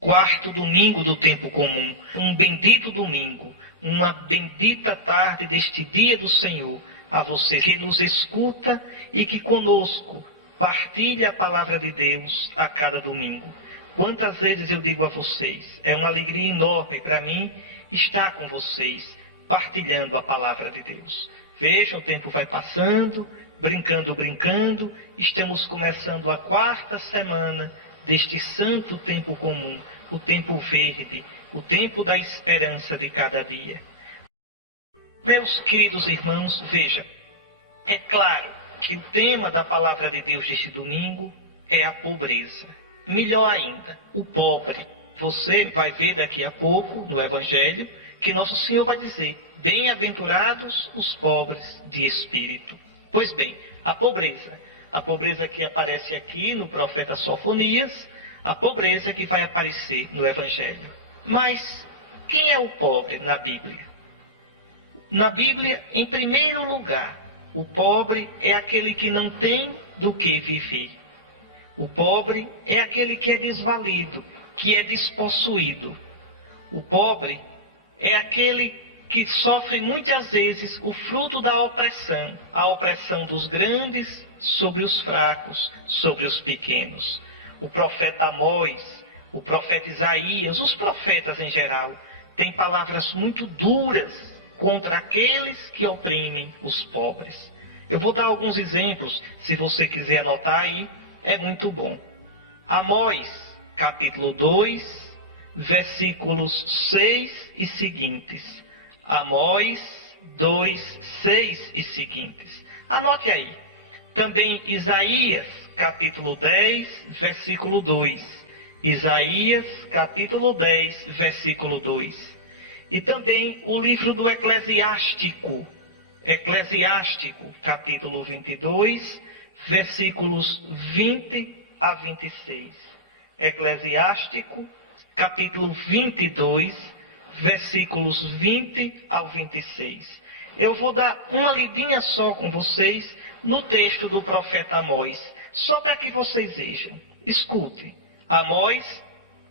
Quarto domingo do tempo comum, um bendito domingo, uma bendita tarde deste dia do Senhor, a você que nos escuta e que conosco partilha a palavra de Deus a cada domingo. Quantas vezes eu digo a vocês, é uma alegria enorme para mim estar com vocês, partilhando a palavra de Deus. Veja, o tempo vai passando, brincando, estamos começando a 4ª semana deste santo tempo comum, o tempo verde, o tempo da esperança de cada dia. Meus queridos irmãos, veja, é claro que o tema da palavra de Deus deste domingo é a pobreza. Melhor ainda, o pobre. Você vai ver daqui a pouco no Evangelho que Nosso Senhor vai dizer: bem-aventurados os pobres de espírito. Pois bem, a pobreza que aparece aqui no profeta Sofonias, a pobreza que vai aparecer no Evangelho. Mas quem é o pobre na Bíblia? Na Bíblia, em primeiro lugar, o pobre é aquele que não tem do que viver. O pobre é aquele que é desvalido, que é despossuído. O pobre é aquele que sofre muitas vezes o fruto da opressão, a opressão dos grandes sobre os fracos, sobre os pequenos. O profeta Amós, o profeta Isaías, os profetas em geral, têm palavras muito duras contra aqueles que oprimem os pobres. Eu vou dar alguns exemplos, se você quiser anotar aí, é muito bom. Amós, capítulo 2, versículos 6 e seguintes. Amós 2, 6 e seguintes. Anote aí. Também Isaías, capítulo 10, versículo 2. Isaías, capítulo 10, versículo 2. E também o livro do Eclesiástico. Eclesiástico, capítulo 22, versículos 20 a 26. Eclesiástico, capítulo 22, versículos 20 ao 26. Eu vou dar uma lidinha só com vocês no texto do profeta Amós, só para que vocês vejam. Escutem. Amós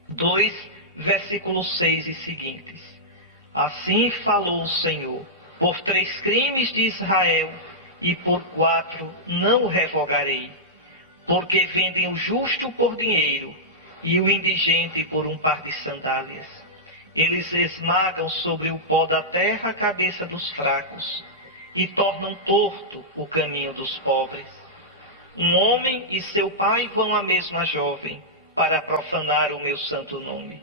2, versículos 6 e seguintes. Assim falou o Senhor: por 3 crimes de Israel e por 4 não o revogarei, porque vendem o justo por dinheiro e o indigente por um par de sandálias. Eles esmagam sobre o pó da terra a cabeça dos fracos e tornam torto o caminho dos pobres. Um homem e seu pai vão à mesma jovem para profanar o meu santo nome.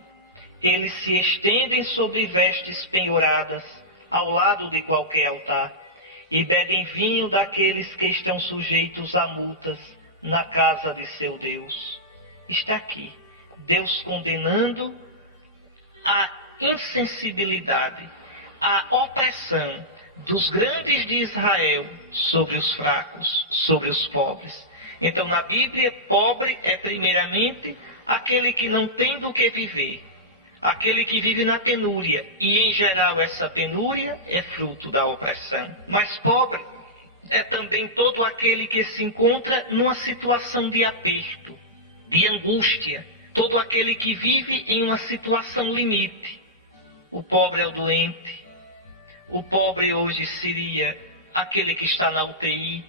Eles se estendem sobre vestes penhoradas ao lado de qualquer altar e bebem vinho daqueles que estão sujeitos a multas na casa de seu Deus. Está aqui Deus condenando a insensibilidade, a opressão dos grandes de Israel sobre os fracos, sobre os pobres. Então, na Bíblia, pobre é primeiramente aquele que não tem do que viver, aquele que vive na penúria, e em geral essa penúria é fruto da opressão. Mas pobre é também todo aquele que se encontra numa situação de aperto, de angústia, todo aquele que vive em uma situação limite. O pobre é o doente. O pobre hoje seria aquele que está na UTI.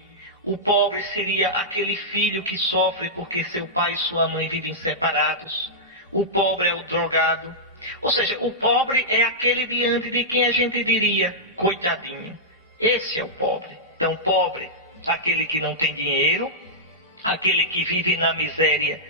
O pobre seria aquele filho que sofre porque seu pai e sua mãe vivem separados. O pobre é o drogado. Ou seja, o pobre é aquele diante de quem a gente diria, coitadinho. Esse é o pobre. Então, pobre, aquele que não tem dinheiro, aquele que vive na miséria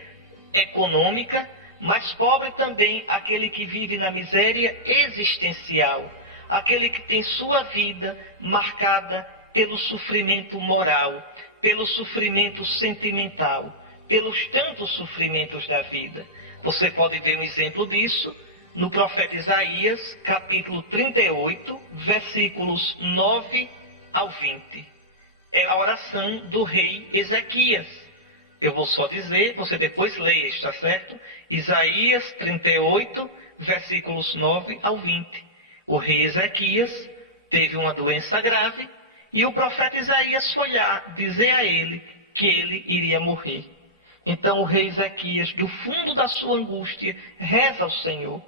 econômica, mas pobre também aquele que vive na miséria existencial, aquele que tem sua vida marcada pelo sofrimento moral, pelo sofrimento sentimental, pelos tantos sofrimentos da vida. Você pode ver um exemplo disso no profeta Isaías, capítulo 38, versículos 9 ao 20. É a oração do rei Ezequias. Eu vou só dizer, você depois leia, está certo? Isaías 38, versículos 9 ao 20. O rei Ezequias teve uma doença grave e o profeta Isaías foi lá dizer a ele que ele iria morrer. Então o rei Ezequias, do fundo da sua angústia, reza ao Senhor.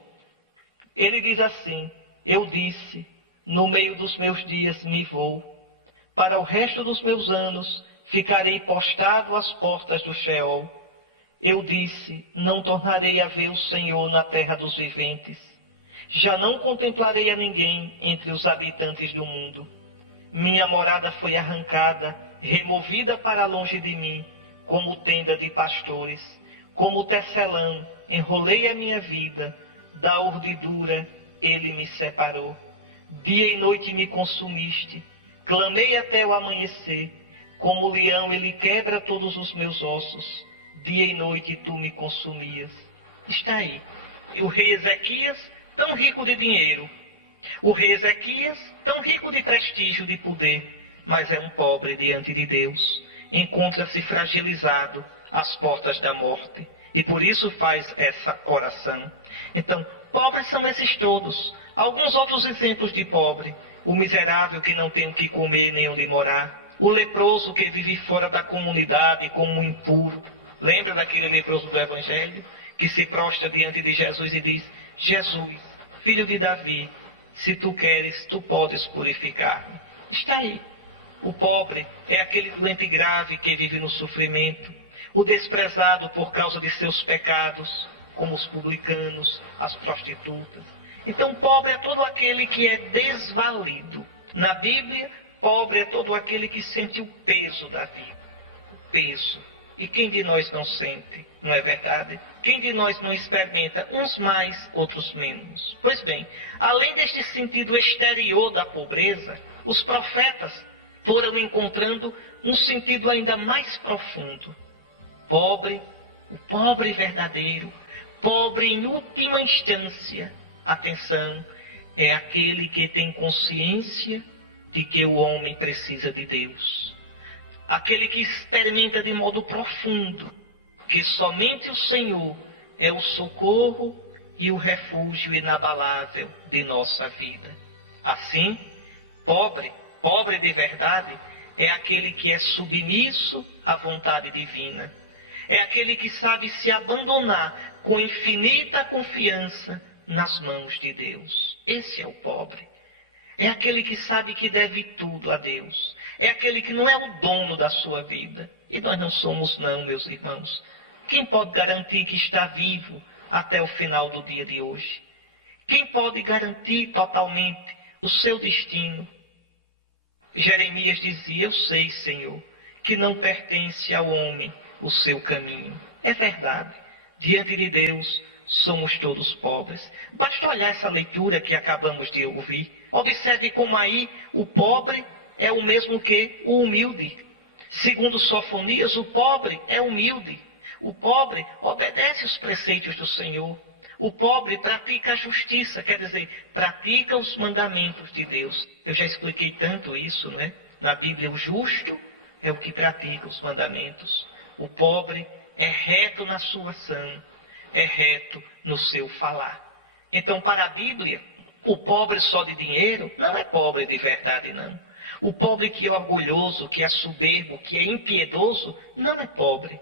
Ele diz assim: eu disse, no meio dos meus dias me vou. Para o resto dos meus anos ficarei postado às portas do Sheol. Eu disse, não tornarei a ver o Senhor na terra dos viventes. Já não contemplarei a ninguém entre os habitantes do mundo. Minha morada foi arrancada, removida para longe de mim, como tenda de pastores. Como tecelão, enrolei a minha vida, da urdidura ele me separou. Dia e noite me consumiste, clamei até o amanhecer. Como leão ele quebra todos os meus ossos. Dia e noite tu me consumias. Está aí. O rei Ezequias, tão rico de dinheiro. O rei Ezequias, tão rico de prestígio, de poder, mas é um pobre diante de Deus. Encontra-se fragilizado às portas da morte. E por isso faz essa oração. Então, pobres são esses todos. Alguns outros exemplos de pobre: o miserável que não tem o que comer nem onde morar, o leproso que vive fora da comunidade como um impuro. Lembra daquele leproso do Evangelho que se prostra diante de Jesus e diz: Jesus, filho de Davi, se tu queres, tu podes purificar-me. Está aí. O pobre é aquele doente grave que vive no sofrimento, o desprezado por causa de seus pecados, como os publicanos, as prostitutas. Então, pobre é todo aquele que é desvalido. Na Bíblia, pobre é todo aquele que sente o peso da vida. O peso. E quem de nós não sente, não é verdade? Quem de nós não experimenta, uns mais, outros menos? Pois bem, além deste sentido exterior da pobreza, os profetas foram encontrando um sentido ainda mais profundo. Pobre, o pobre verdadeiro, pobre em última instância, atenção, é aquele que tem consciência de que o homem precisa de Deus. Aquele que experimenta de modo profundo que somente o Senhor é o socorro e o refúgio inabalável de nossa vida. Assim, pobre de verdade, é aquele que é submisso à vontade divina. É aquele que sabe se abandonar com infinita confiança nas mãos de Deus. Esse é o pobre. É aquele que sabe que deve tudo a Deus. É aquele que não é o dono da sua vida. E nós não somos não, meus irmãos. Quem pode garantir que está vivo até o final do dia de hoje? Quem pode garantir totalmente o seu destino? Jeremias dizia: eu sei, Senhor, que não pertence ao homem o seu caminho. É verdade. Diante de Deus, somos todos pobres. Basta olhar essa leitura que acabamos de ouvir. Observe como aí o pobre é o mesmo que o humilde. Segundo Sofonias, o pobre é humilde. O pobre obedece os preceitos do Senhor. O pobre pratica a justiça, quer dizer, pratica os mandamentos de Deus. Eu já expliquei tanto isso, não é? Na Bíblia, o justo é o que pratica os mandamentos. O pobre é reto na sua ação, é reto no seu falar. Então, para a Bíblia, o pobre só de dinheiro não é pobre de verdade, não. O pobre que é orgulhoso, que é soberbo, que é impiedoso, não é pobre.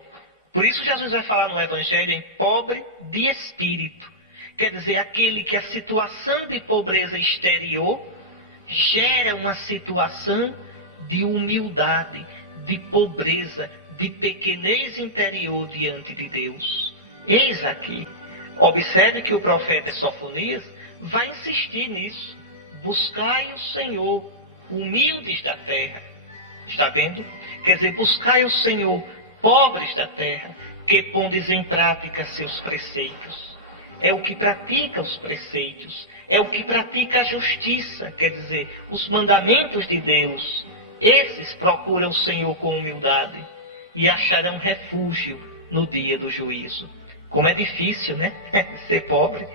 Por isso Jesus vai falar no Evangelho em pobre de espírito. Quer dizer, aquele que a situação de pobreza exterior gera uma situação de humildade, de pobreza, de pequenez interior diante de Deus. Eis aqui. Observe que o profeta Sofonias vai insistir nisso. Buscai o Senhor, humildes da terra. Está vendo? Quer dizer, buscai o Senhor, pobres da terra, que pondes em prática seus preceitos. É o que pratica os preceitos, é o que pratica a justiça, quer dizer, os mandamentos de Deus. Esses procuram o Senhor com humildade e acharão refúgio no dia do juízo. Como é difícil, né? Ser pobre,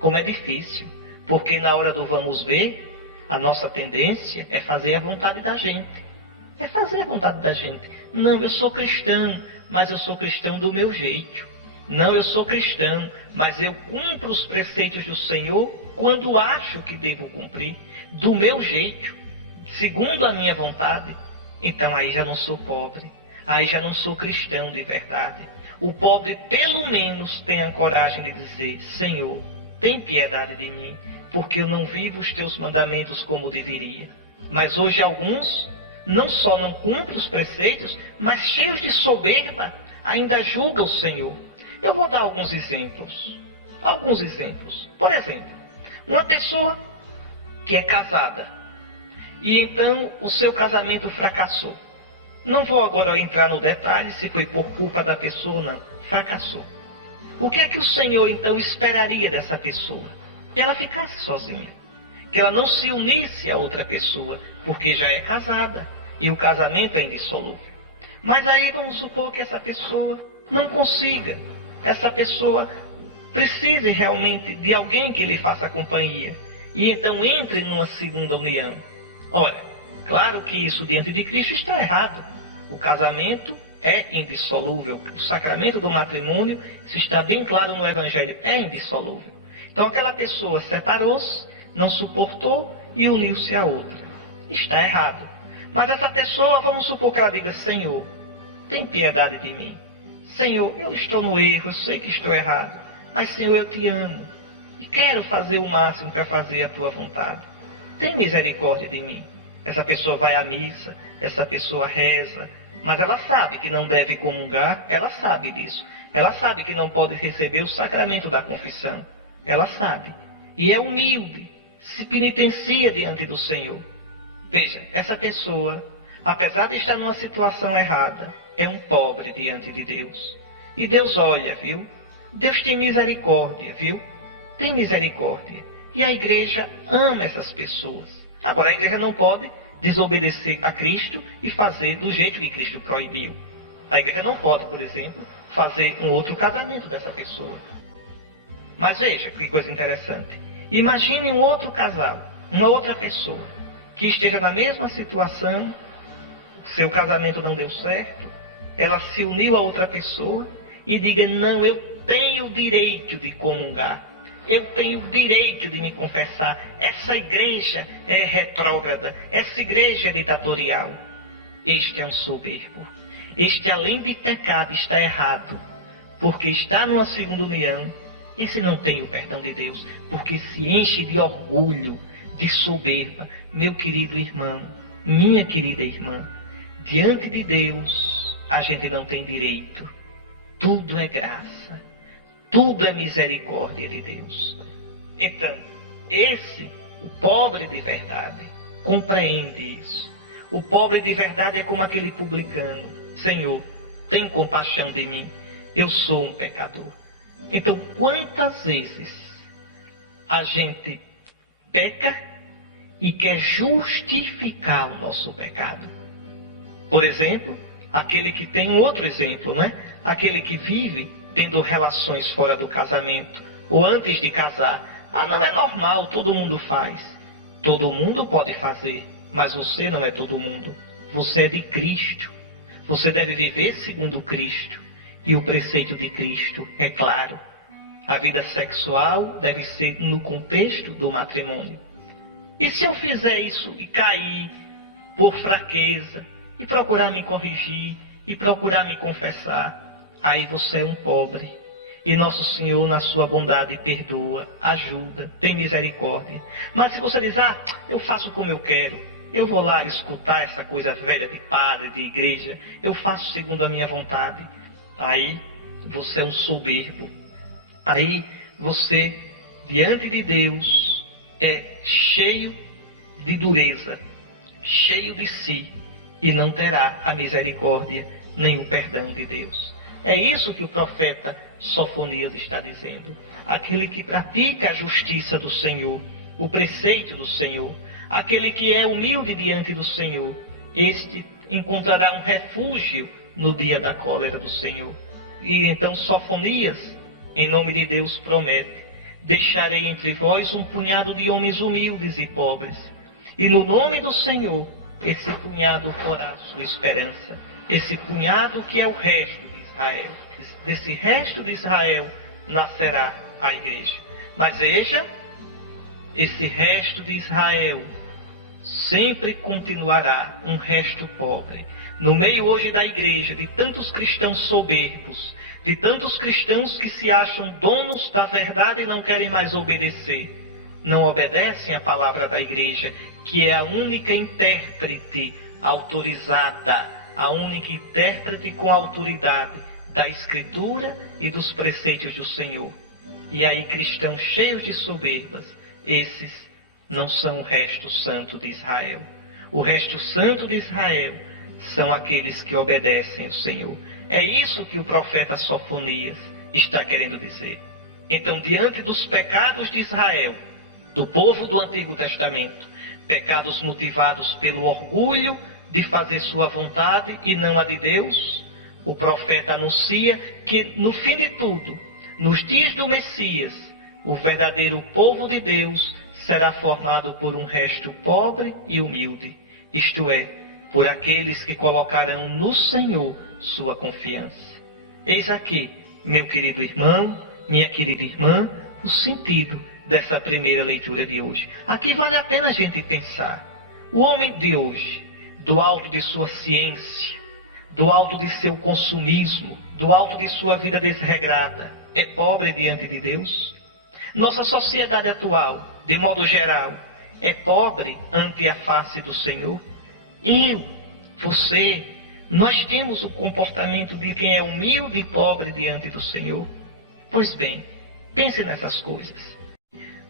como é difícil. Porque na hora do vamos ver, a nossa tendência é fazer a vontade da gente. É fazer a vontade da gente. Não, eu sou cristão, mas eu sou cristão do meu jeito. Não, eu sou cristão, mas eu cumpro os preceitos do Senhor quando acho que devo cumprir, do meu jeito, segundo a minha vontade. Então aí já não sou pobre, aí já não sou cristão de verdade. o pobre pelo menos tenha coragem de dizer: Senhor, tem piedade de mim, porque eu não vivo os teus mandamentos como deveria. Mas hoje alguns não só não cumprem os preceitos, mas cheios de soberba, ainda julgam o Senhor. Eu vou dar alguns exemplos. Por exemplo, uma pessoa que é casada, e então o seu casamento fracassou. Não vou agora entrar no detalhe se foi por culpa da pessoa ou não. Fracassou. O que é que o Senhor então esperaria dessa pessoa? Que ela ficasse sozinha. Que ela não se unisse a outra pessoa, porque já é casada e o casamento é indissolúvel. Mas aí vamos supor que essa pessoa não consiga. Essa pessoa precise realmente de alguém que lhe faça companhia. E então entre numa segunda união. Ora, claro que isso diante de Cristo está errado. O casamento é indissolúvel. O sacramento do matrimônio, isso está bem claro no Evangelho, é indissolúvel. Então aquela pessoa separou-se, não suportou e uniu-se a outra. Está errado. Mas essa pessoa, vamos supor que ela diga: Senhor, tem piedade de mim. Senhor, eu estou no erro, eu sei que estou errado. Mas Senhor, eu te amo. E quero fazer o máximo para fazer a tua vontade. Tem misericórdia de mim. Essa pessoa vai à missa, essa pessoa reza, mas ela sabe que não deve comungar, ela sabe disso. Ela sabe que não pode receber o sacramento da confissão. Ela sabe. E é humilde, se penitencia diante do Senhor. Veja, essa pessoa, apesar de estar numa situação errada, é um pobre diante de Deus. E Deus olha, viu? Deus tem misericórdia, viu? Tem misericórdia. E a igreja ama essas pessoas. Agora, a igreja não pode desobedecer a Cristo e fazer do jeito que Cristo proibiu. A igreja não pode, por exemplo, fazer um outro casamento dessa pessoa. Mas veja que coisa interessante. Imagine um outro casal, uma outra pessoa, que esteja na mesma situação, seu casamento não deu certo, ela se uniu a outra pessoa e diga: não, eu tenho o direito de comungar. Eu tenho o direito de me confessar. Essa igreja é retrógrada. Essa igreja é ditatorial. Este é um soberbo. Este, além de pecado, está errado. Porque está numa segunda união. Esse não tem o perdão de Deus. Porque se enche de orgulho, de soberba. Meu querido irmão, minha querida irmã, diante de Deus, a gente não tem direito. Tudo é graça. Tudo é misericórdia de Deus. Então, o pobre de verdade, compreende isso. O pobre de verdade é como aquele publicano: Senhor, tem compaixão de mim, eu sou um pecador. Então, quantas vezes a gente peca e quer justificar o nosso pecado? Por exemplo, aquele que tem um outro exemplo, né? Aquele que vive tendo relações fora do casamento, ou antes de casar. Não é normal, todo mundo faz. Todo mundo pode fazer, mas você não é todo mundo. Você é de Cristo. Você deve viver segundo Cristo. E o preceito de Cristo, é claro. A vida sexual deve ser no contexto do matrimônio. E se eu fizer isso e cair por fraqueza, e procurar me corrigir, e procurar me confessar, aí você é um pobre. E Nosso Senhor, na sua bondade, perdoa, ajuda, tem misericórdia. Mas se você diz: eu faço como eu quero, eu vou lá escutar essa coisa velha de padre, de igreja, eu faço segundo a minha vontade, aí você é um soberbo. Aí você, diante de Deus, é cheio de dureza, cheio de si, e não terá a misericórdia nem o perdão de Deus. É isso que o profeta Sofonias está dizendo. Aquele que pratica a justiça do Senhor, o preceito do Senhor, aquele que é humilde diante do Senhor, este encontrará um refúgio no dia da cólera do Senhor. E então Sofonias, em nome de Deus, promete: deixarei entre vós um punhado de homens humildes e pobres, e no nome do Senhor esse punhado porá sua esperança. Esse punhado que é o resto de Israel. Desse resto de Israel nascerá a igreja. Mas veja, esse resto de Israel sempre continuará um resto pobre. No meio hoje da igreja, de tantos cristãos soberbos, de tantos cristãos que se acham donos da verdade e não querem mais obedecer, não obedecem à palavra da igreja, que é a única intérprete autorizada, a única intérprete com autoridade da Escritura e dos preceitos do Senhor. E aí cristãos cheios de soberbas, esses não são o resto santo de Israel. O resto santo de Israel são aqueles que obedecem ao Senhor. É isso que o profeta Sofonias está querendo dizer. Então, diante dos pecados de Israel, do povo do Antigo Testamento, pecados motivados pelo orgulho de fazer sua vontade e não a de Deus, o profeta anuncia que no fim de tudo, nos dias do Messias, o verdadeiro povo de Deus será formado por um resto pobre e humilde, isto é, por aqueles que colocarão no Senhor sua confiança. Eis aqui, meu querido irmão, minha querida irmã, o sentido dessa primeira leitura de hoje. Aqui vale a pena a gente pensar. O homem de hoje, do alto de sua ciência, do alto de seu consumismo, do alto de sua vida desregrada, é pobre diante de Deus? Nossa sociedade atual, de modo geral, é pobre ante a face do Senhor? Eu, você, nós temos o comportamento de quem é humilde e pobre diante do Senhor? Pois bem, pense nessas coisas.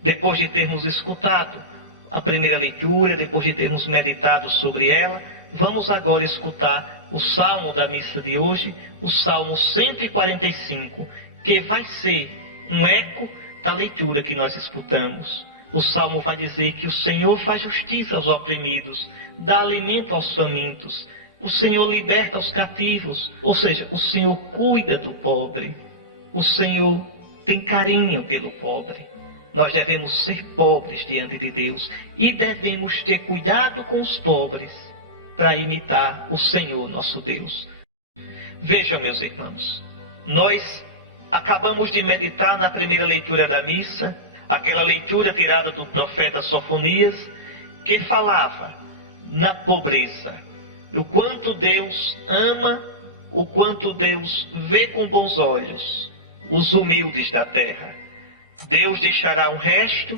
Depois de termos escutado a primeira leitura, depois de termos meditado sobre ela, vamos agora escutar o salmo da missa de hoje, o Salmo 145, que vai ser um eco da leitura que nós escutamos. O salmo vai dizer que o Senhor faz justiça aos oprimidos, dá alimento aos famintos, o Senhor liberta os cativos, ou seja, o Senhor cuida do pobre, o Senhor tem carinho pelo pobre. Nós devemos ser pobres diante de Deus e devemos ter cuidado com os pobres para imitar o Senhor nosso Deus. Vejam, meus irmãos, nós acabamos de meditar na primeira leitura da missa, aquela leitura tirada do profeta Sofonias, que falava na pobreza, o quanto Deus ama, o quanto Deus vê com bons olhos os humildes da terra. Deus deixará um resto,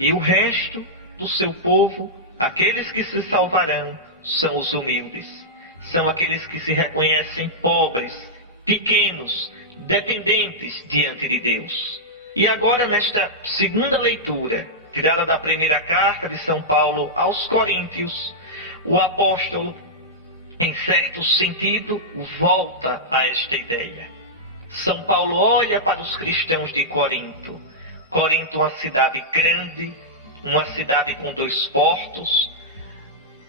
e o resto do seu povo, aqueles que se salvarão, são os humildes. São aqueles que se reconhecem pobres, pequenos, dependentes diante de Deus. E agora, nesta segunda leitura, tirada da primeira carta de São Paulo aos Coríntios, o apóstolo, em certo sentido, volta a esta ideia. São Paulo olha para os cristãos de Corinto. Corinto, uma cidade grande, uma cidade com 2 portos.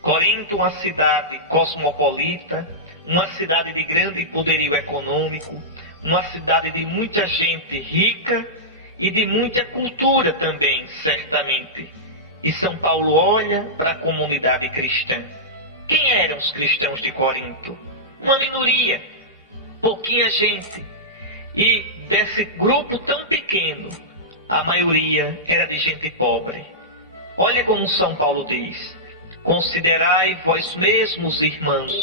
Corinto, uma cidade cosmopolita, uma cidade de grande poderio econômico, uma cidade de muita gente rica e de muita cultura também, certamente. E São Paulo olha para a comunidade cristã. Quem eram os cristãos de Corinto? Uma minoria, pouquinha gente. E desse grupo tão pequeno, a maioria era de gente pobre. Olha como São Paulo diz: considerai vós mesmos, irmãos,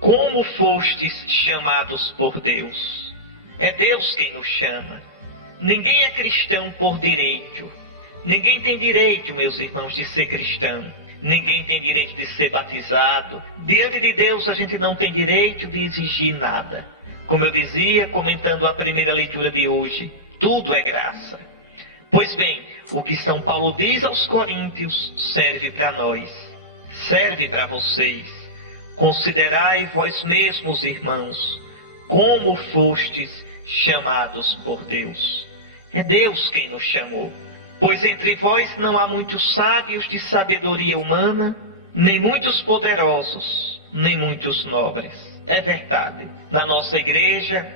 como fostes chamados por Deus. É Deus quem nos chama. Ninguém é cristão por direito. Ninguém tem direito, meus irmãos, de ser cristão. Ninguém tem direito de ser batizado. Diante de Deus a gente não tem direito de exigir nada. Como eu dizia, comentando a primeira leitura de hoje, tudo é graça. Pois bem, o que São Paulo diz aos Coríntios serve para nós, serve para vocês. Considerai vós mesmos, irmãos, como fostes chamados por Deus. É Deus quem nos chamou. Pois entre vós não há muitos sábios de sabedoria humana, nem muitos poderosos, nem muitos nobres. É verdade. Na nossa igreja,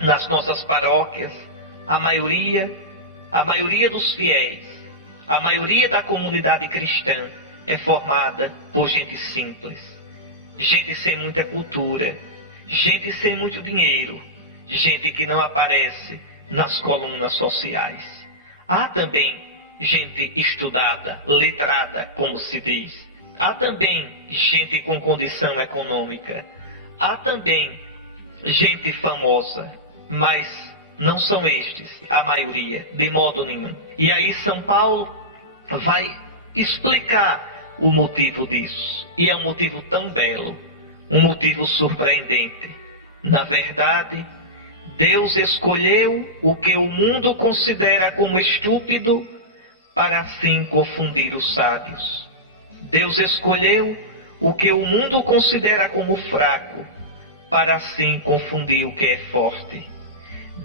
nas nossas paróquias, a maioria dos fiéis, a maioria da comunidade cristã é formada por gente simples, gente sem muita cultura, gente sem muito dinheiro, gente que não aparece nas colunas sociais. Há também gente estudada, letrada, como se diz. Há também gente com condição econômica. Há também gente famosa, mas não são estes a maioria, de modo nenhum. E aí São Paulo vai explicar o motivo disso. E é um motivo tão belo, um motivo surpreendente. Na verdade, Deus escolheu o que o mundo considera como estúpido para assim confundir os sábios. Deus escolheu o que o mundo considera como fraco para assim confundir o que é forte.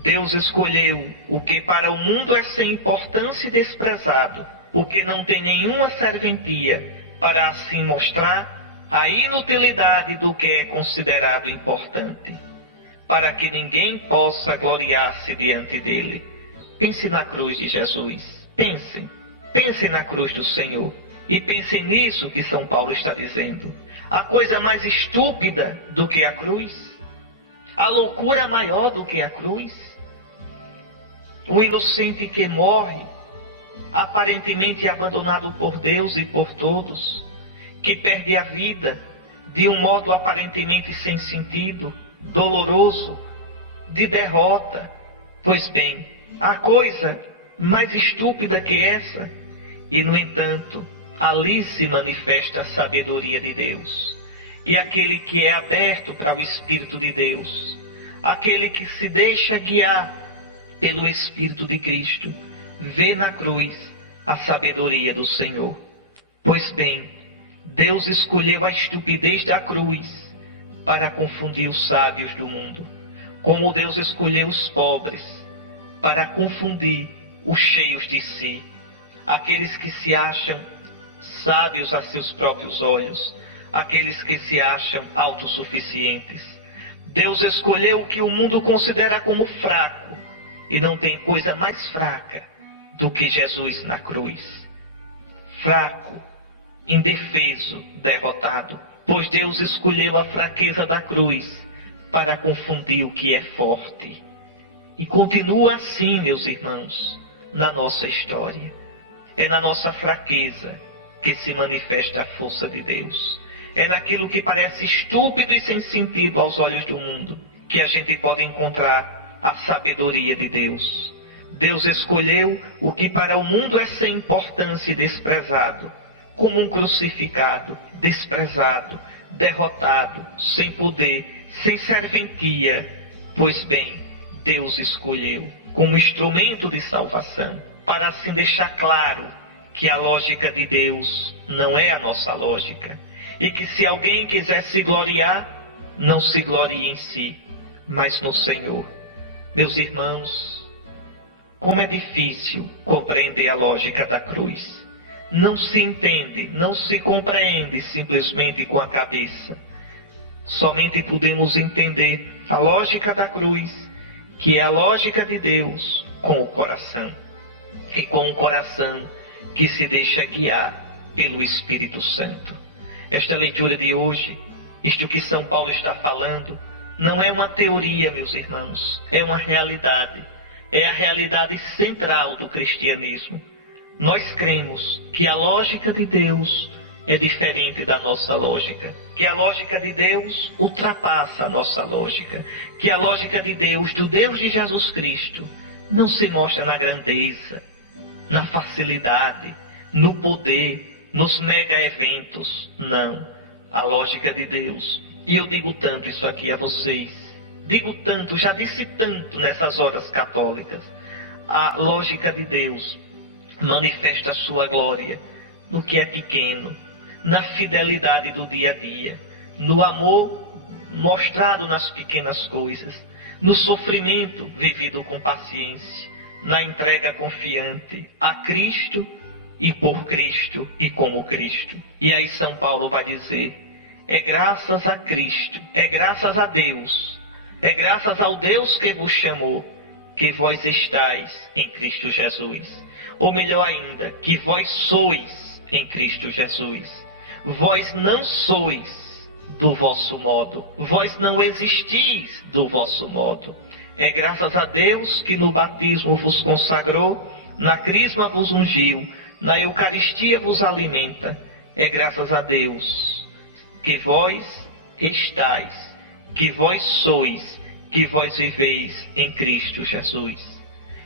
Deus escolheu o que para o mundo é sem importância e desprezado, o que não tem nenhuma serventia, para assim mostrar a inutilidade do que é considerado importante, para que ninguém possa gloriar-se diante dele. Pense na cruz de Jesus. Pense na cruz do Senhor. E pense nisso que São Paulo está dizendo. A coisa mais estúpida do que a cruz? A loucura maior do que a cruz? O inocente que morre, aparentemente abandonado por Deus e por todos, que perde a vida de um modo aparentemente sem sentido, doloroso, de derrota. Pois bem, a coisa mais estúpida que essa, e no entanto, ali se manifesta a sabedoria de Deus. E aquele que é aberto para o Espírito de Deus, aquele que se deixa guiar pelo Espírito de Cristo, vê na cruz a sabedoria do Senhor. Pois bem, Deus escolheu a estupidez da cruz para confundir os sábios do mundo, como Deus escolheu os pobres para confundir os cheios de si, aqueles que se acham sábios a seus próprios olhos, aqueles que se acham autossuficientes. Deus escolheu o que o mundo considera como fraco, e não tem coisa mais fraca do que Jesus na cruz. Fraco, indefeso, derrotado, pois Deus escolheu a fraqueza da cruz para confundir o que é forte. E continua assim, meus irmãos, na nossa história. É na nossa fraqueza que se manifesta a força de Deus. É naquilo que parece estúpido e sem sentido aos olhos do mundo que a gente pode encontrar a sabedoria de Deus. Deus escolheu o que para o mundo é sem importância e desprezado, como um crucificado, desprezado, derrotado, sem poder, sem serventia. Pois bem, Deus escolheu como instrumento de salvação, para assim deixar claro que a lógica de Deus não é a nossa lógica, e que se alguém quiser se gloriar, não se glorie em si, mas no Senhor. Meus irmãos, como é difícil compreender a lógica da cruz. Não se entende, não se compreende simplesmente com a cabeça. Somente podemos entender a lógica da cruz, que é a lógica de Deus, com o coração. E com o coração que se deixa guiar pelo Espírito Santo. Esta leitura de hoje, isto que São Paulo está falando, não é uma teoria, meus irmãos, é uma realidade. É a realidade central do cristianismo. Nós cremos que a lógica de Deus é diferente da nossa lógica, que a lógica de Deus ultrapassa a nossa lógica, que a lógica de Deus, do Deus de Jesus Cristo, não se mostra na grandeza, na facilidade, no poder, nos mega eventos. Não, a lógica de Deus. E eu digo tanto isso aqui a vocês, digo tanto, já disse tanto nessas horas católicas. A lógica de Deus manifesta a sua glória no que é pequeno, na fidelidade do dia a dia, no amor mostrado nas pequenas coisas, no sofrimento vivido com paciência, na entrega confiante a Cristo e por Cristo e como Cristo. E aí São Paulo vai dizer: é graças a Cristo, é graças a Deus, é graças ao Deus que vos chamou, que vós estáis em Cristo Jesus. Ou melhor ainda, que vós sois em Cristo Jesus. Vós não sois do vosso modo, vós não existis do vosso modo. É graças a Deus que no batismo vos consagrou na crisma vos ungiu, na Eucaristia vos alimenta. É graças a Deus que vós estáis, que vós sois, que vós viveis em Cristo Jesus.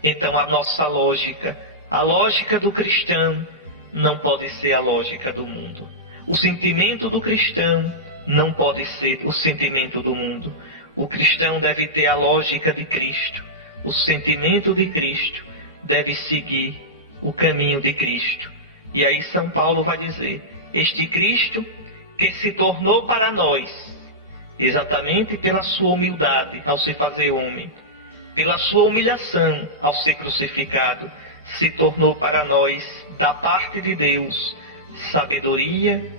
Então a nossa lógica, a lógica do cristão, não pode ser a lógica do mundo. O sentimento do cristão não pode ser o sentimento do mundo. O cristão deve ter a lógica de Cristo. O sentimento de Cristo deve seguir o caminho de Cristo. E aí São Paulo vai dizer, este Cristo que se tornou para nós, exatamente pela sua humildade ao se fazer homem, pela sua humilhação ao ser crucificado, se tornou para nós, da parte de Deus, sabedoria,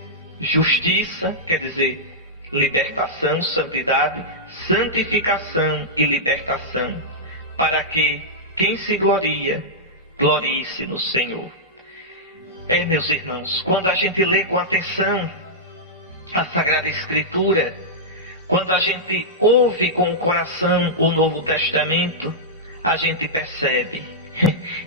justiça, quer dizer, libertação, santidade, santificação e libertação, para que quem se gloria, glorie-se no Senhor. Meus irmãos, quando a gente lê com atenção a Sagrada Escritura, quando a gente ouve com o coração o Novo Testamento, a gente percebe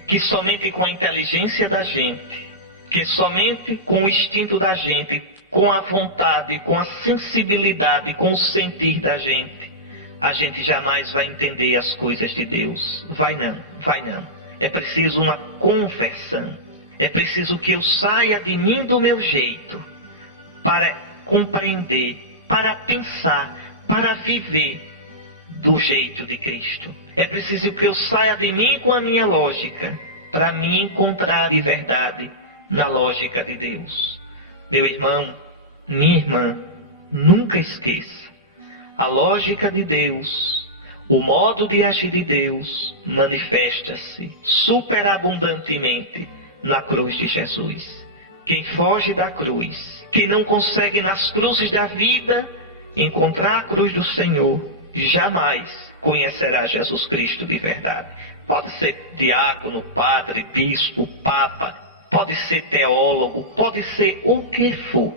que somente com a inteligência da gente, que somente com o instinto da gente, com a vontade, com a sensibilidade, com o sentir da gente, a gente jamais vai entender as coisas de Deus. Vai não, vai não. É preciso uma conversão. É preciso que eu saia de mim do meu jeito para compreender, para pensar, para viver do jeito de Cristo. É preciso que eu saia de mim com a minha lógica para me encontrar de verdade na lógica de Deus. Meu irmão, minha irmã, nunca esqueça. A lógica de Deus, o modo de agir de Deus manifesta-se superabundantemente na cruz de Jesus. Quem foge da cruz, quem não consegue nas cruzes da vida encontrar a cruz do Senhor, jamais conhecerá Jesus Cristo de verdade. Pode ser diácono, padre, bispo, papa, pode ser teólogo, pode ser o que for.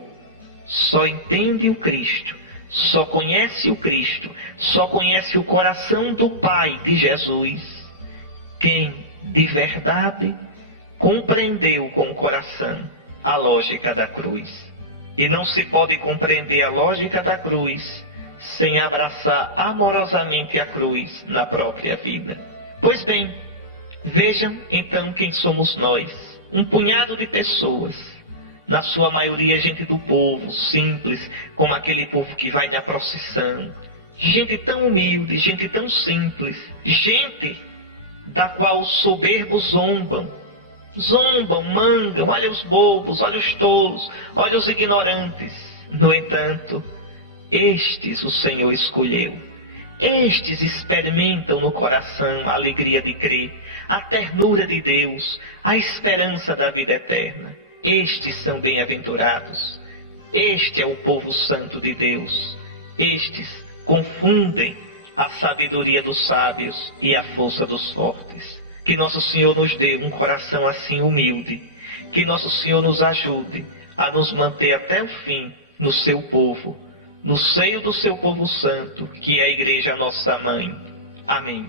Só entende o Cristo, só conhece o Cristo, só conhece o coração do Pai de Jesus quem de verdade compreendeu com o coração a lógica da cruz. E não se pode compreender a lógica da cruz sem abraçar amorosamente a cruz na própria vida. Pois bem, vejam então quem somos nós. Um punhado de pessoas, na sua maioria gente do povo, simples, como aquele povo que vai na procissão. Gente tão humilde, gente tão simples, gente da qual os soberbos zombam, mangam, olha os bobos, olha os tolos, olha os ignorantes. No entanto, estes o Senhor escolheu. Estes experimentam no coração a alegria de crer, a ternura de Deus, a esperança da vida eterna. Estes são bem-aventurados. Este é o povo santo de Deus. Estes confundem a sabedoria dos sábios e a força dos fortes. Que Nosso Senhor nos dê um coração assim humilde. Que Nosso Senhor nos ajude a nos manter até o fim no seu povo, no seio do seu povo santo, que é a Igreja Nossa Mãe. Amém.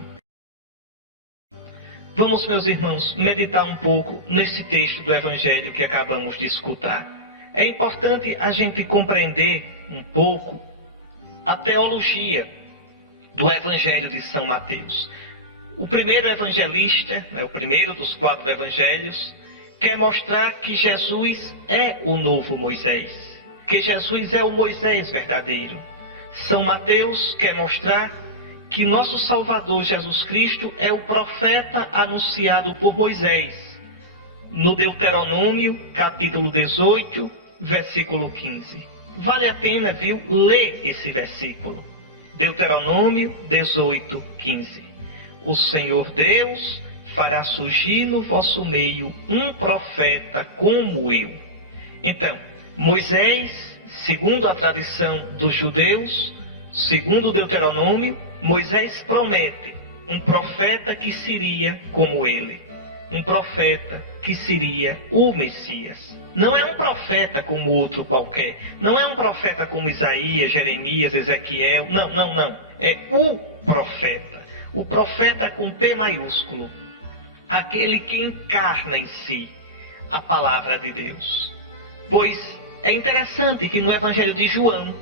Vamos, meus irmãos, meditar um pouco nesse texto do Evangelho que acabamos de escutar. É importante a gente compreender um pouco a teologia do Evangelho de São Mateus. O primeiro evangelista, o primeiro dos 4 evangelhos, quer mostrar que Jesus é o novo Moisés, que Jesus é o Moisés verdadeiro. São Mateus quer mostrar que nosso Salvador Jesus Cristo é o profeta anunciado por Moisés, no Deuteronômio, capítulo 18, versículo 15. Vale a pena, ler esse versículo. Deuteronômio 18, 15. O Senhor Deus fará surgir no vosso meio um profeta como eu. Então, Moisés, segundo a tradição dos judeus, segundo o Deuteronômio, Moisés promete um profeta que seria como ele. Um profeta que seria o Messias. Não é um profeta como outro qualquer. Não é um profeta como Isaías, Jeremias, Ezequiel. Não. É o profeta. O profeta com P maiúsculo. aquele que encarna em si a palavra de Deus. Pois é interessante que no Evangelho de João,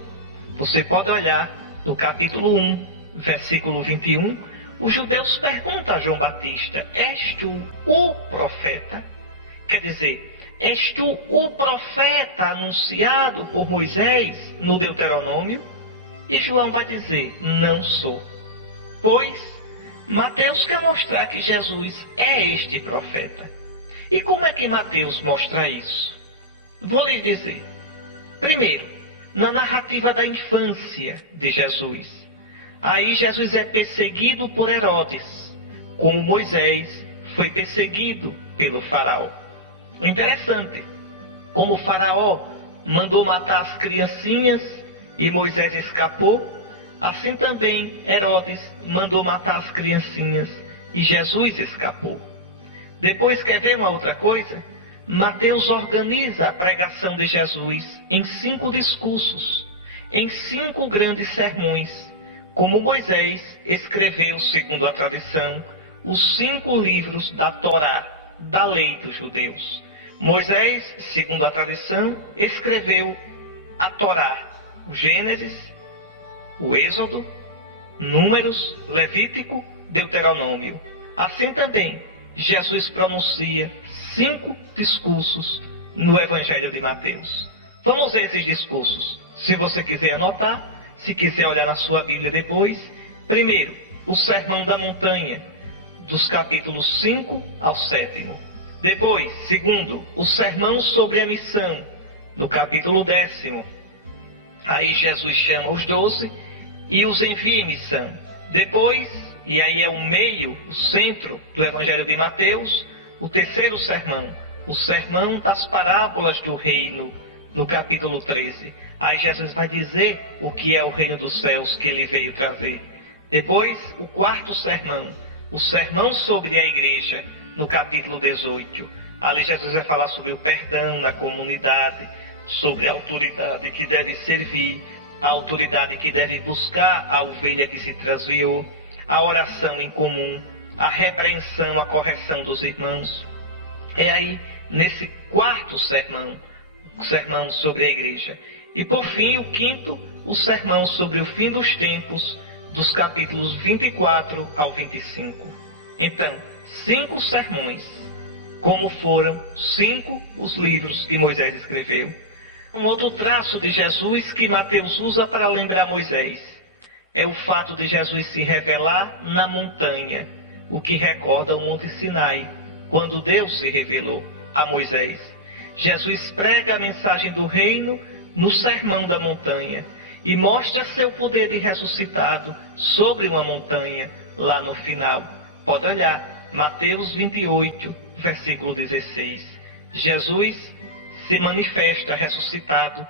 você pode olhar no capítulo 1, versículo 21, os judeus perguntam a João Batista: és tu o profeta? Quer dizer, és tu o profeta anunciado por Moisés no Deuteronômio? E João vai dizer: não sou. Pois Mateus quer mostrar que Jesus é este profeta. E como é que Mateus mostra isso? Vou lhe dizer. Primeiro, na narrativa da infância de Jesus. Aí Jesus é perseguido por Herodes, como Moisés foi perseguido pelo faraó. Interessante, como o faraó mandou matar as criancinhas e Moisés escapou, assim também Herodes mandou matar as criancinhas e Jesus escapou. Depois, quer ver uma outra coisa? Mateus organiza a pregação de Jesus em 5 discursos, em 5 grandes sermões, como Moisés escreveu, segundo a tradição, os 5 livros da Torá, da lei dos judeus. Moisés, segundo a tradição, escreveu a Torá, o Gênesis, o Êxodo, Números, Levítico, Deuteronômio. Assim também, Jesus pronuncia 5 discursos no Evangelho de Mateus. Vamos ver esses discursos. Se você quiser anotar, se quiser olhar na sua Bíblia depois. Primeiro, o Sermão da Montanha, dos capítulos 5 ao 7º. Depois, segundo, o Sermão sobre a Missão, no capítulo 10º. Aí Jesus chama os 12 e os envia em missão. Depois, e aí é o meio, o centro do Evangelho de Mateus, o terceiro sermão, o Sermão das Parábolas do Reino, no capítulo 13. Aí Jesus vai dizer o que é o reino dos céus que ele veio trazer. Depois, o quarto sermão, o Sermão sobre a Igreja, no capítulo 18. Ali Jesus vai falar sobre o perdão na comunidade, sobre a autoridade que deve servir, a autoridade que deve buscar a ovelha que se transviou, a oração em comum, a repreensão, a correção dos irmãos. É aí, nesse quarto sermão, o sermão sobre a igreja. E por fim, o quinto, o sermão sobre o fim dos tempos, dos capítulos 24 ao 25. Então, 5 sermões, como foram 5 os livros que Moisés escreveu. Um outro traço de Jesus que Mateus usa para lembrar Moisés é o fato de Jesus se revelar na montanha, o que recorda o Monte Sinai, quando Deus se revelou a Moisés. Jesus prega a mensagem do reino no Sermão da Montanha e mostra seu poder de ressuscitado sobre uma montanha lá no final. Pode olhar, Mateus 28, versículo 16. Jesus se manifesta ressuscitado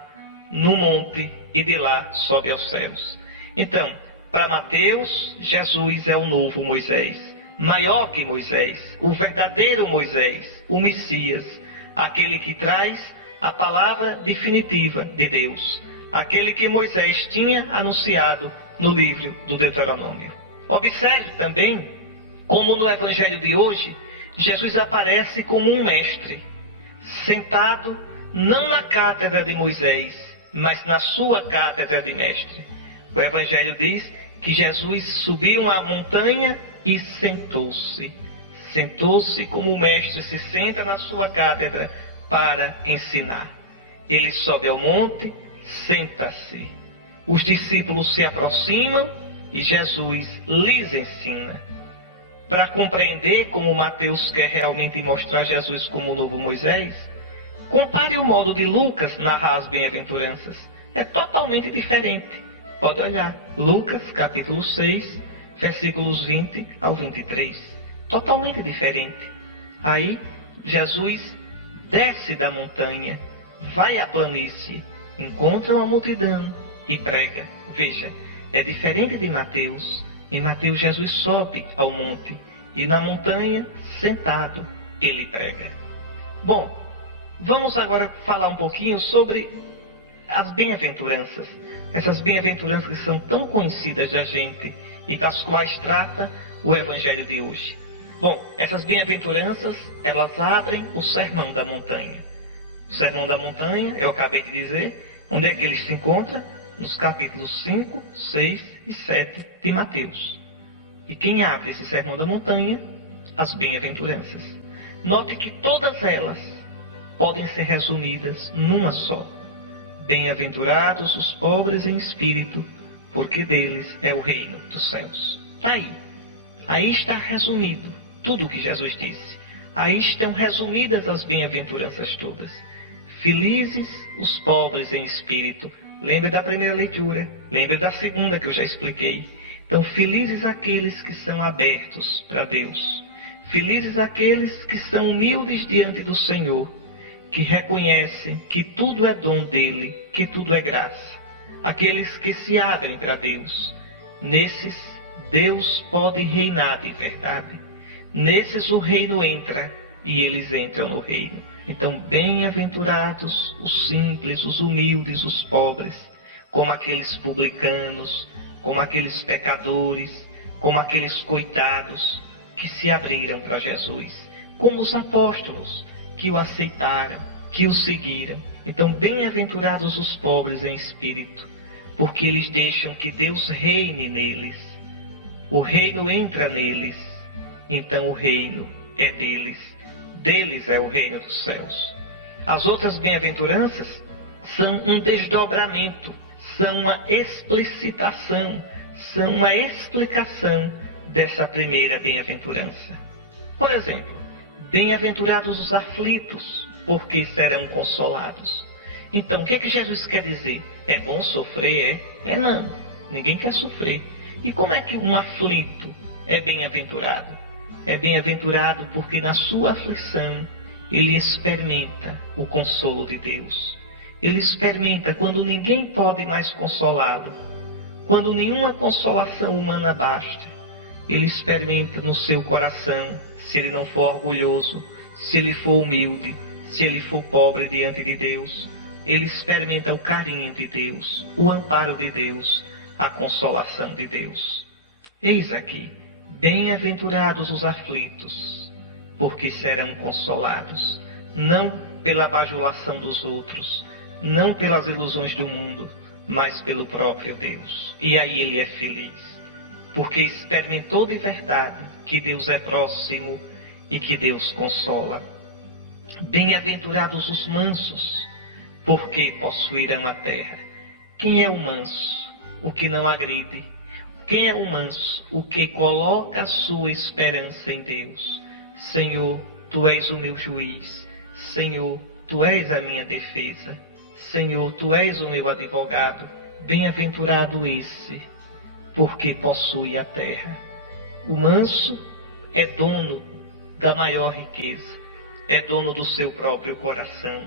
no monte e de lá sobe aos céus. Então, para Mateus, Jesus é o novo Moisés, maior que Moisés, o verdadeiro Moisés, o Messias, aquele que traz a palavra definitiva de Deus, aquele que Moisés tinha anunciado no livro do Deuteronômio. Observe também como no Evangelho de hoje, Jesus aparece como um mestre, sentado não na cátedra de Moisés, mas na sua cátedra de mestre. O Evangelho diz que Jesus subiu uma montanha e sentou-se. Sentou-se como o mestre se senta na sua cátedra para ensinar. Ele sobe ao monte, senta-se. Os discípulos se aproximam e Jesus lhes ensina. Para compreender como Mateus quer realmente mostrar Jesus como o novo Moisés, compare o modo de Lucas narrar as bem-aventuranças. É totalmente diferente. Pode olhar, Lucas capítulo 6, versículos 20 ao 23. Totalmente diferente. Aí, Jesus desce da montanha, vai à planície, encontra uma multidão e prega. Veja, é diferente de Mateus. Em Mateus, Jesus sobe ao monte e na montanha, sentado, ele prega. Bom, vamos agora falar um pouquinho sobre as bem-aventuranças. Essas bem-aventuranças que são tão conhecidas da gente e das quais trata o Evangelho de hoje. Bom, essas bem-aventuranças, elas abrem o Sermão da Montanha. O Sermão da Montanha, eu acabei de dizer, onde é que ele se encontra? Nos capítulos 5, 6 e 7 de Mateus. E quem abre esse Sermão da Montanha? As bem-aventuranças. Note que todas elas podem ser resumidas numa só. Bem-aventurados os pobres em espírito, porque deles é o reino dos céus. Está aí. Aí está resumido tudo o que Jesus disse. Aí estão resumidas as bem-aventuranças todas. Felizes os pobres em espírito. Lembre da primeira leitura. Lembre da segunda que eu já expliquei. Então, felizes aqueles que são abertos para Deus. Felizes aqueles que são humildes diante do Senhor, que reconhecem que tudo é dom dele, que tudo é graça. Aqueles que se abrem para Deus. Nesses, Deus pode reinar de verdade. Nesses o reino entra e eles entram no reino. Então, bem-aventurados os simples, os humildes, os pobres, como aqueles publicanos, como aqueles pecadores, como aqueles coitados que se abriram para Jesus, como os apóstolos que o aceitaram, que o seguiram. Então, bem-aventurados os pobres em espírito, porque eles deixam que Deus reine neles. O reino entra neles, então o reino é deles. Deles é o reino dos céus. As outras bem-aventuranças são um desdobramento, são uma explicitação, são uma explicação dessa primeira bem-aventurança. Por exemplo, bem-aventurados os aflitos, porque serão consolados. Então, o que é que Jesus quer dizer? É bom sofrer? É não. Ninguém quer sofrer. E como é que um aflito é bem-aventurado? É bem-aventurado porque na sua aflição ele experimenta o consolo de Deus. Ele experimenta quando ninguém pode mais consolá-lo, quando nenhuma consolação humana basta. Ele experimenta no seu coração, se ele não for orgulhoso, se ele for humilde, se ele for pobre diante de Deus, ele experimenta o carinho de Deus, o amparo de Deus, a consolação de Deus. Eis aqui, bem-aventurados os aflitos, porque serão consolados, não pela bajulação dos outros, não pelas ilusões do mundo, mas pelo próprio Deus. E aí ele é feliz, porque experimentou de verdade que Deus é próximo e que Deus consola. Bem-aventurados os mansos, porque possuirão a terra. Quem é o manso? O que não agride. Quem é o manso? O que coloca a sua esperança em Deus. Senhor, Tu és o meu juiz. Senhor, Tu és a minha defesa. Senhor, Tu és o meu advogado. Bem-aventurado esse, porque possui a terra. O manso é dono da maior riqueza. É dono do seu próprio coração.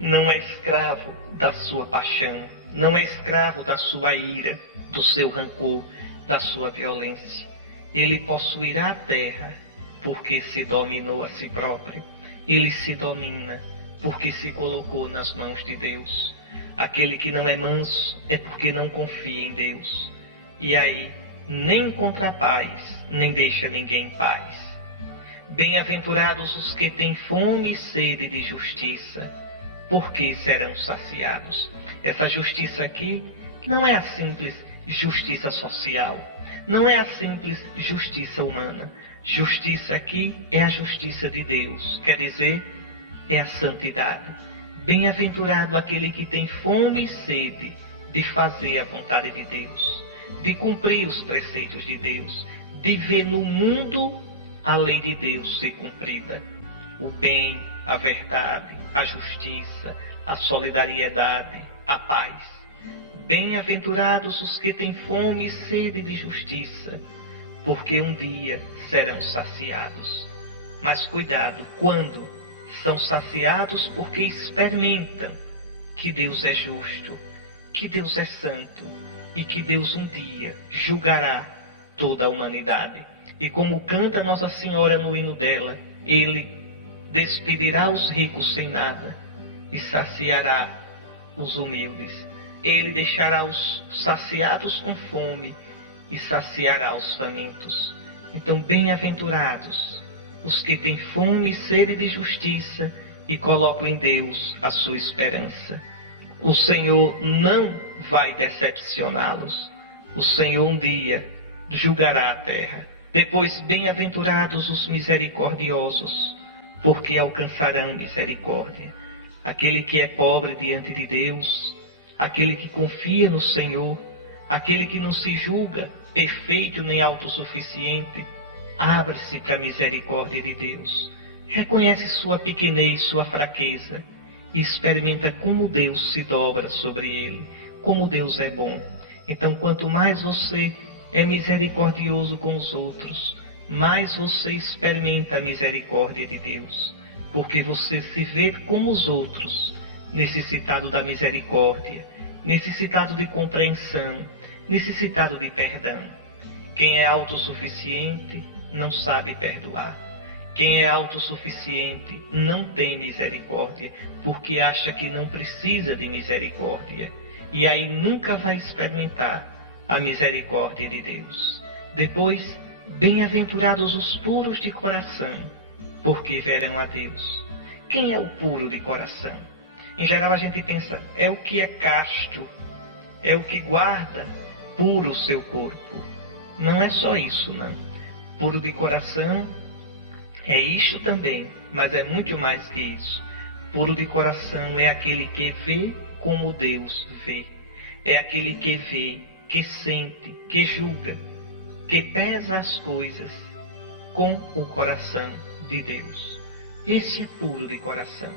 Não é escravo da sua paixão. Não é escravo da sua ira, do seu rancor, da sua violência. Ele possuirá a terra, porque se dominou a si próprio. Ele se domina, porque se colocou nas mãos de Deus. Aquele que não é manso é porque não confia em Deus. E aí, nem encontra paz, nem deixa ninguém em paz. Bem-aventurados os que têm fome e sede de justiça, porque serão saciados. Essa justiça aqui não é a simples justiça social, não é a simples justiça humana. Justiça aqui é a justiça de Deus, quer dizer, é a santidade. Bem-aventurado aquele que tem fome e sede de fazer a vontade de Deus, de cumprir os preceitos de Deus, de ver no mundo a lei de Deus ser cumprida. O bem, a verdade, a justiça, a solidariedade, a paz. Bem-aventurados os que têm fome e sede de justiça, porque um dia serão saciados. Mas cuidado, quando são saciados porque experimentam que Deus é justo, que Deus é santo e que Deus um dia julgará toda a humanidade. E como canta Nossa Senhora no hino dela, Ele despedirá os ricos sem nada e saciará os humildes. Ele deixará os saciados com fome e saciará os famintos. Então, bem-aventurados os que têm fome e sede de justiça e colocam em Deus a sua esperança. O Senhor não vai decepcioná-los. O Senhor um dia julgará a terra. Depois, bem-aventurados os misericordiosos, porque alcançarão misericórdia. Aquele que é pobre diante de Deus, aquele que confia no Senhor, aquele que não se julga perfeito nem autossuficiente, abre-se para a misericórdia de Deus. Reconhece sua pequenez, sua fraqueza, e experimenta como Deus se dobra sobre ele, como Deus é bom. Então, quanto mais você é misericordioso com os outros, mais você experimenta a misericórdia de Deus, porque você se vê como os outros, necessitado da misericórdia, necessitado de compreensão, necessitado de perdão. Quem é autossuficiente não sabe perdoar. Quem é autossuficiente não tem misericórdia, porque acha que não precisa de misericórdia. E aí nunca vai experimentar a misericórdia de Deus. Depois, bem-aventurados os puros de coração, porque verão a Deus. Quem é o puro de coração? Em geral a gente pensa, é o que é casto, é o que guarda puro o seu corpo. Não é só isso, não. Puro de coração é isto também, mas é muito mais que isso. Puro de coração é aquele que vê como Deus vê. É aquele que vê, que sente, que julga, que pesa as coisas com o coração de Deus. Esse é puro de coração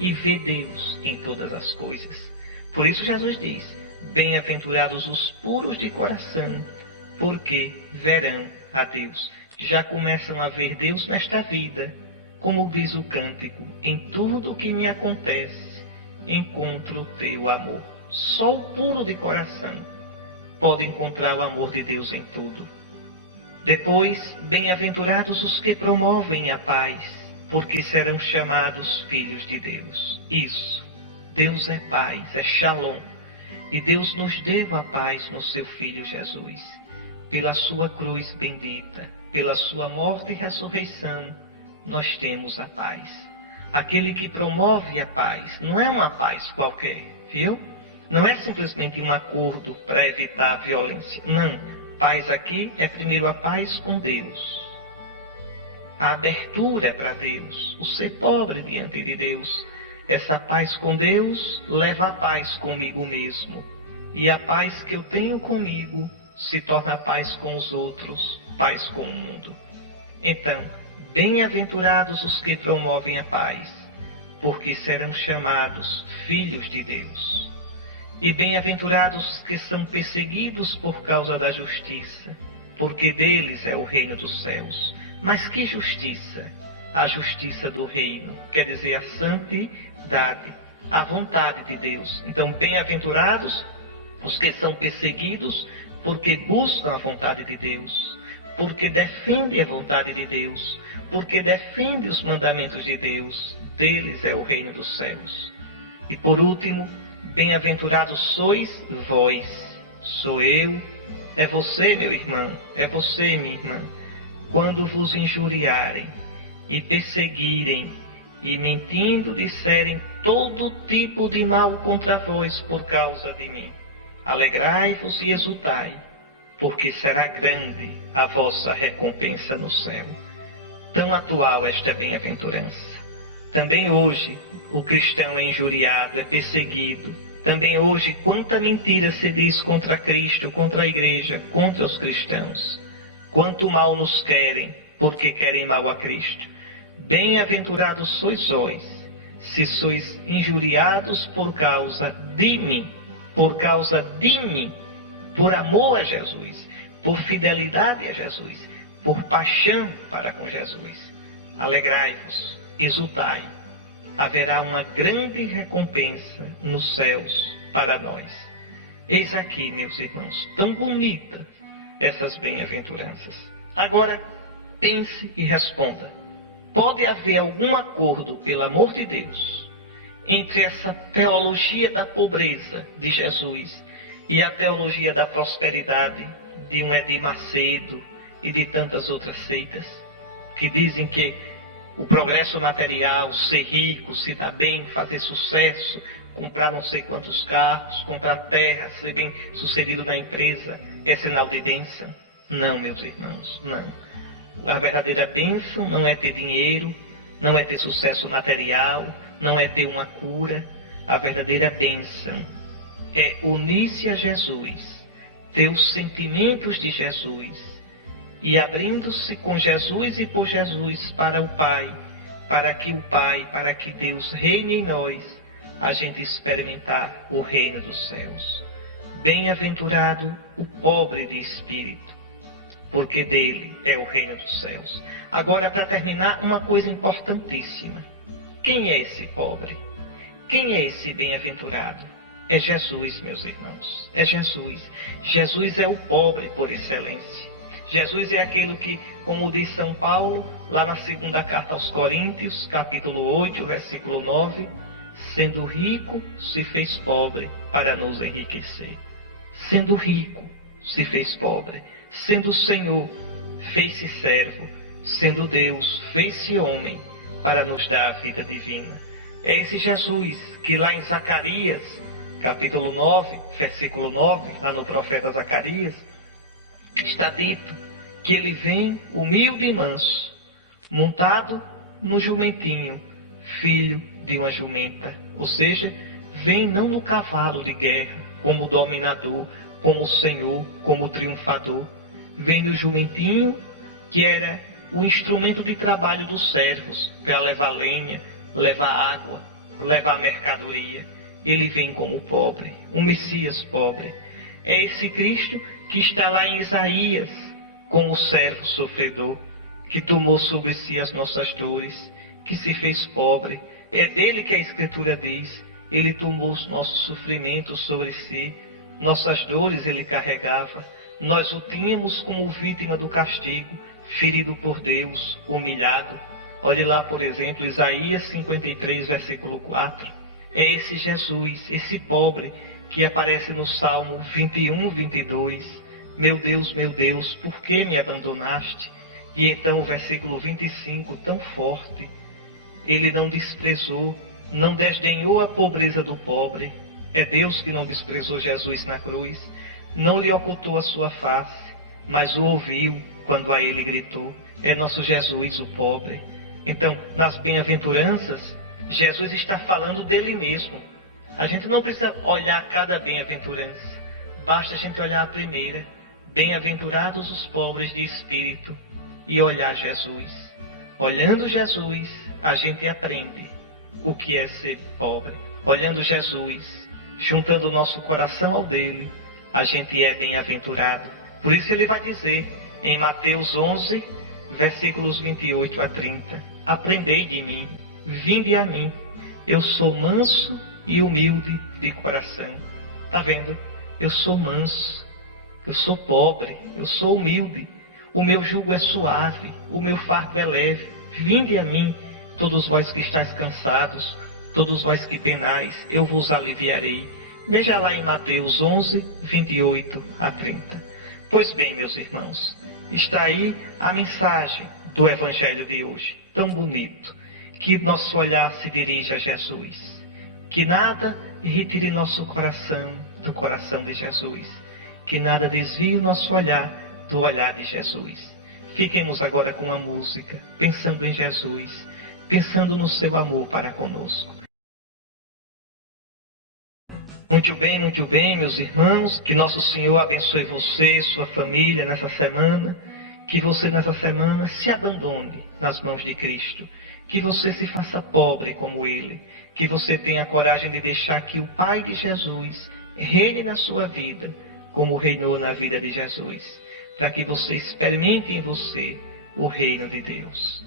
e vê Deus em todas as coisas. Por isso Jesus diz, bem-aventurados os puros de coração, porque verão a Deus. Já começam a ver Deus nesta vida, como diz o cântico, em tudo o que me acontece, encontro o teu amor. Só o puro de coração pode encontrar o amor de Deus em tudo. Depois, bem-aventurados os que promovem a paz, porque serão chamados filhos de Deus. Isso, Deus é paz, é Shalom. E Deus nos deu a paz no seu Filho Jesus. Pela sua cruz bendita, pela sua morte e ressurreição, nós temos a paz. Aquele que promove a paz, não é uma paz qualquer, viu? Não é simplesmente um acordo para evitar a violência. Não, paz aqui é primeiro a paz com Deus. A abertura para Deus, o ser pobre diante de Deus. Essa paz com Deus leva a paz comigo mesmo. E a paz que eu tenho comigo se torna paz com os outros, paz com o mundo. Então, bem-aventurados os que promovem a paz, porque serão chamados filhos de Deus. E bem-aventurados os que são perseguidos por causa da justiça, porque deles é o reino dos céus. Mas que justiça? A justiça do reino, quer dizer, a santidade, a vontade de Deus. Então, bem-aventurados os que são perseguidos, porque buscam a vontade de Deus, porque defendem a vontade de Deus, porque defendem os mandamentos de Deus. Deles é o reino dos céus. E por último, bem-aventurados sois vós, sou eu, é você, meu irmão, é você, minha irmã, quando vos injuriarem e perseguirem e mentindo disserem todo tipo de mal contra vós por causa de mim. Alegrai-vos e exultai, porque será grande a vossa recompensa no céu. Tão atual esta bem-aventurança. Também hoje o cristão é injuriado, é perseguido. Também hoje quanta mentira se diz contra Cristo, contra a igreja, contra os cristãos. Quanto mal nos querem, porque querem mal a Cristo. Bem-aventurados sois vós, se sois injuriados por causa de mim. Por causa de mim, por amor a Jesus, por fidelidade a Jesus, por paixão para com Jesus. Alegrai-vos, exultai. Haverá uma grande recompensa nos céus para nós. Eis aqui, meus irmãos, tão bonita essas bem-aventuranças. Agora, pense e responda. Pode haver algum acordo, pelo amor de Deus, entre essa teologia da pobreza de Jesus e a teologia da prosperidade de um Edir Macedo e de tantas outras seitas? que dizem que o progresso material, ser rico, se dar bem, fazer sucesso, comprar não sei quantos carros, comprar terra, ser bem sucedido na empresa, é sinal de bênção? Não, meus irmãos, não. A verdadeira bênção não é ter dinheiro, não é ter sucesso material, não é ter uma cura. A verdadeira bênção é unir-se a Jesus, ter os sentimentos de Jesus e abrindo-se com Jesus e por Jesus para o Pai, para que Deus reine em nós, a gente experimentar o reino dos céus. Bem-aventurado o pobre de espírito, porque dele é o reino dos céus. Agora, para terminar, uma coisa importantíssima. Quem é esse pobre? Quem é esse bem-aventurado? É Jesus, meus irmãos. É Jesus. Jesus é o pobre por excelência. Jesus é aquele que, como diz São Paulo, lá na segunda carta aos Coríntios, capítulo 8, versículo 9, sendo rico, se fez pobre para nos enriquecer. Sendo rico, se fez pobre. Sendo Senhor, fez-se servo. Sendo Deus, fez-se homem para nos dar a vida divina. É esse Jesus que lá em Zacarias, capítulo 9, versículo 9, lá no profeta Zacarias, está dito que ele vem humilde e manso, montado no jumentinho, filho de uma jumenta. Ou seja, vem não no cavalo de guerra, como dominador, como senhor, como triunfador. Vem no jumentinho, que era o instrumento de trabalho dos servos, para levar lenha, levar água, levar mercadoria. Ele vem como pobre, um Messias pobre. É esse Cristo que está lá em Isaías, como servo sofredor, que tomou sobre si as nossas dores, que se fez pobre. É dele que a Escritura diz, ele tomou os nossos sofrimentos sobre si, nossas dores ele carregava. Nós o tínhamos como vítima do castigo, ferido por Deus, humilhado. Olhe lá, por exemplo, Isaías 53, versículo 4. É esse Jesus, esse pobre, que aparece no Salmo 21, 22. Meu Deus, por que me abandonaste? E então o versículo 25, tão forte. Ele não desprezou, não desdenhou a pobreza do pobre. É Deus que não desprezou Jesus na cruz. Não lhe ocultou a sua face, mas o ouviu quando a ele gritou. É nosso Jesus, o pobre. Então, nas bem-aventuranças, Jesus está falando dele mesmo. A gente não precisa olhar cada bem-aventurança. Basta a gente olhar a primeira. Bem-aventurados os pobres de espírito, e olhar Jesus. Olhando Jesus, a gente aprende o que é ser pobre. Olhando Jesus, juntando o nosso coração ao dele, a gente é bem-aventurado. Por isso ele vai dizer em Mateus 11, versículos 28 a 30. Aprendei de mim, vinde a mim. Eu sou manso e humilde de coração. Está vendo? Eu sou manso, eu sou pobre, eu sou humilde. O meu jugo é suave, o meu fardo é leve. Vinde a mim, todos vós que estáis cansados, todos vós que penais, eu vos aliviarei. Veja lá em Mateus 11, 28 a 30. Pois bem, meus irmãos, está aí a mensagem do Evangelho de hoje, tão bonito, que nosso olhar se dirija a Jesus. Que nada retire nosso coração do coração de Jesus. Que nada desvie o nosso olhar do olhar de Jesus. Fiquemos agora com a música, pensando em Jesus, pensando no seu amor para conosco. Muito bem, meus irmãos. Que nosso Senhor abençoe você, sua família nessa semana. Que você nessa semana se abandone nas mãos de Cristo. Que você se faça pobre como Ele. Que você tenha a coragem de deixar que o Pai de Jesus reine na sua vida, como reinou na vida de Jesus. Para que você experimente em você o reino de Deus.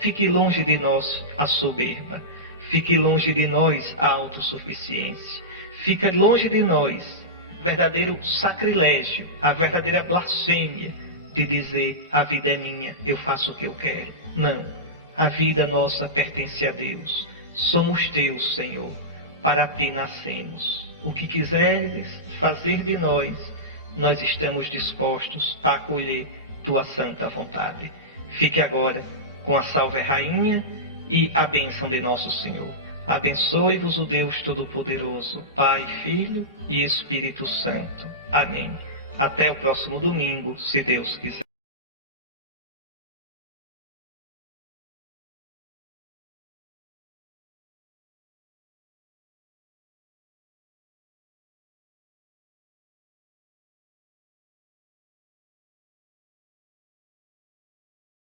Fique longe de nós a soberba. Fique longe de nós a autossuficiência. Fica longe de nós o verdadeiro sacrilégio, a verdadeira blasfêmia de dizer a vida é minha, eu faço o que eu quero. Não, a vida nossa pertence a Deus. Somos teus, Senhor, para ti nascemos. O que quiseres fazer de nós, nós estamos dispostos a acolher tua santa vontade. Fique agora com a Salve Rainha e a bênção de Nosso Senhor. Abençoe-vos o Deus Todo-Poderoso, Pai, Filho e Espírito Santo. Amém. Até o próximo domingo, se Deus quiser.